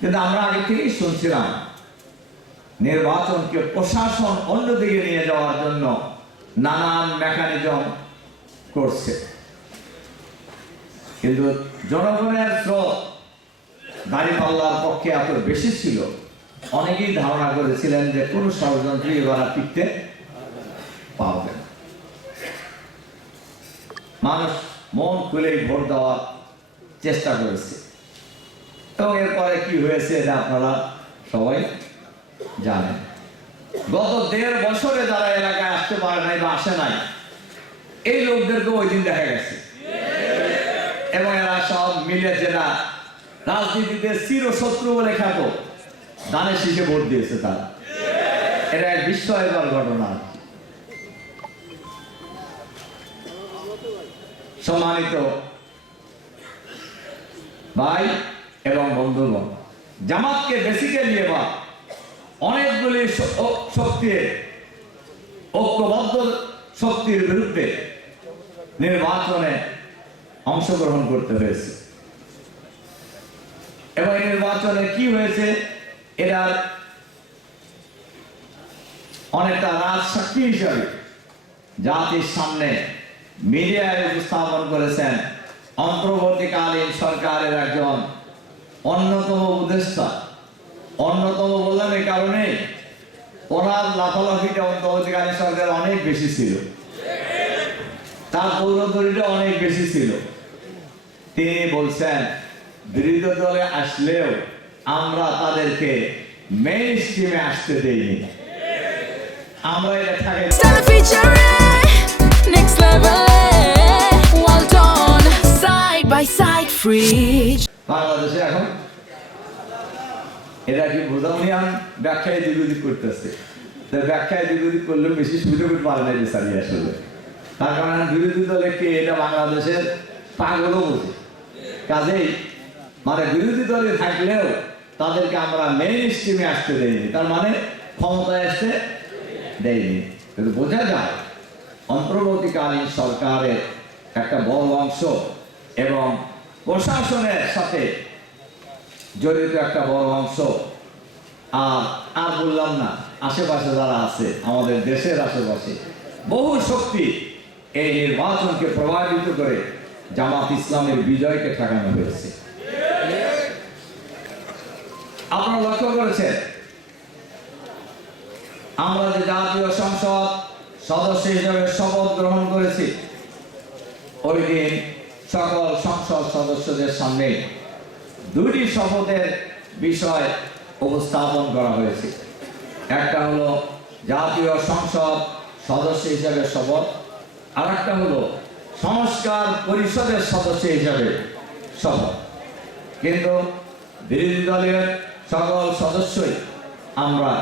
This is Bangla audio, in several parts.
কিন্তু আমরা আগে থেকেই শুনছিলাম নির্বাচনকে প্রশাসন অন্যদিকে নিয়ে যাওয়ার জন্য নানান মেকানিজম করছে, কিন্তু জনগণের স্রোত দাঁড়িপাল্লার পক্ষে এত বেশি ছিল, অনেকেই ধারণা করেছিলেন যে কোন ষড়যন্ত্রী এবার টিকতে পারবে না। মানুষ মন খুলেই ভোট দেওয়ার চেষ্টা করেছে, এবং এরপরে কি হয়েছে এটা আপনারা সবাই জানেন। গত 1.5 বছরে যারা এলাকায় আসতে পারে নাই বা আসে নাই, এই লোকদেরকে ওই দিন দেখা গেছে, এবং এরা সব মিলে যেটা রাজনীতিতে চিরশত্রু বলে খ্যাত দানের শীষে ভোট দিয়েছে তারা। এটা এক বিস্ময়কর ঘটনা। সম্মানিত ভাই এবং বন্ধুগণ, জামাতকে বেসিক্যালি এবার অনেকগুলি শক্তির ঐক্যবদ্ধ শক্তির বিরুদ্ধে নির্বাচনে অংশগ্রহণ করতে হয়েছে, এবং এই নির্বাচনে কি হয়েছে এটার অনেকটা রাজশক্তি হিসাবে জাতির সামনে মিডিয়ায় উপস্থাপন করেছেন অন্তর্বর্তীকালীন সরকারের একজন অন্যতম উপদেষ্টা। অন্যতম বললাম এই কারণে ওনার লাফালাফিটা অন্তর্বর্তীকালীন সরকার অনেক বেশি ছিল, তার দৌড়দৌড়িটা অনেক বেশি ছিল। তিনি বলছেন বিরোধী দলে আসলেও আমরা তাদেরকে মেইন স্ট্রিমে আসতে দেইনি, আমরা এটা থাকে next level, well done, side by side, free. বাংলাদেশে এখন এরা কি বোঝামিয়ান ব্যাখ্যায় দিক করতেছে, ব্যাখ্যায় দিক করলে বেশি সুবিধা করতে পারে না সারি আসলে। তার কারণে বিরোধী দলকে এটা বাংলাদেশের পাগলও বোঝে, কাজেই মানে বিরোধী দলে থাকলেও তাদেরকে আমরা মেইন স্ট্রিমে আসতে দেইনি, তার মানে ক্ষমতায় আসতে দেয়নি। কিন্তু বোঝা যায় অন্তর্বর্তীকালীন সরকারের একটা বড় অংশ এবং প্রশাসনের সাথে জড়িত একটা বড় অংশ, আর বললাম না আশেপাশে যারা আছে আমাদের দেশের আশেপাশে বহু শক্তি এই নির্বাচনকে প্রভাবিত করে জামাত ইসলামের বিজয়কে ঠেকানো হয়েছে। আপনারা লক্ষ্য করেছেন আমরা যে জাতীয় সংসদ সদস্য হিসেবে শপথ গ্রহণ করেছি, ওই দিন সকল সংসদ সদস্যদের সামনে 2টি শপথের বিষয় উপস্থাপন করা হয়েছে। একটা হলো জাতীয় সংসদ সদস্য হিসেবে শপথ, আর একটা হলো সংস্কার পরিষদের সদস্য হিসেবে শপথ। কিন্তু বিরোধী দলের সকল সদস্যই আমরা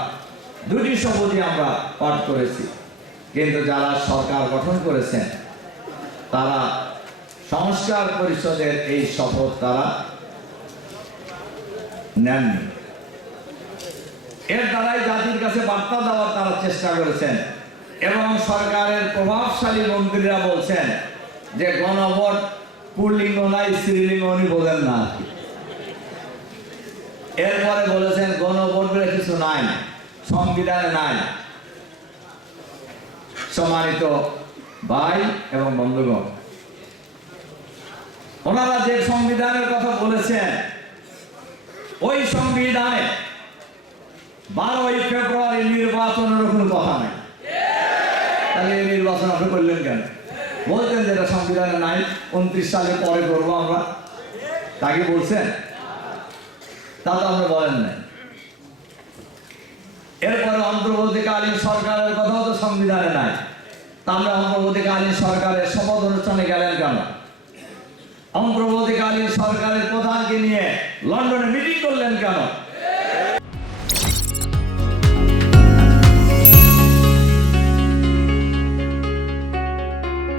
2টি শপথই আমরা পাঠ করেছি, কিন্তু যারা সরকার গঠন করেছেন তারা সংস্কার পরিষদের এই শপথ তারা নেননি। এর দ্বারাই জাতির কাছে বার্তা দেওয়ার তারা চেষ্টা করেছেন, এবং সরকারের প্রভাবশালী মন্ত্রীরা বলছেন যে গণভোট পুল্লিঙ্গ নাই স্ত্রীলিঙ্গ উনি বলেন না। এরপরে বলেছেন গণভোট বলে কিছু নাই, সংবিধানে নাই। সম্মানিত ভাই এবং বন্ধুগণ, ওনারা যে সংবিধানের কথা বলেছেন ওই সংবিধানে 12ই ফেব্রুয়ারি নির্বাচনের কোনো কথা নাই। তাহলে এই নির্বাচন আপনি করলেন কেন? বলতেন যেটা সংবিধানে নাই, 29 সালে পরে করবো আমরা, তাকে বলছেন? তা তো আপনি বলেন নাই। এরপরে অন্তর্বর্তীকালীন সরকারের কথাও তো সংবিধানে নাই, তাহলে অন্তর্বর্তীকালীন সরকারের শপথ অনুষ্ঠানে গেলেন কেন? অন্তর্বর্তীকালীন সরকারের প্রধানকে নিয়ে লন্ডনে মিটিং করলেন কেন?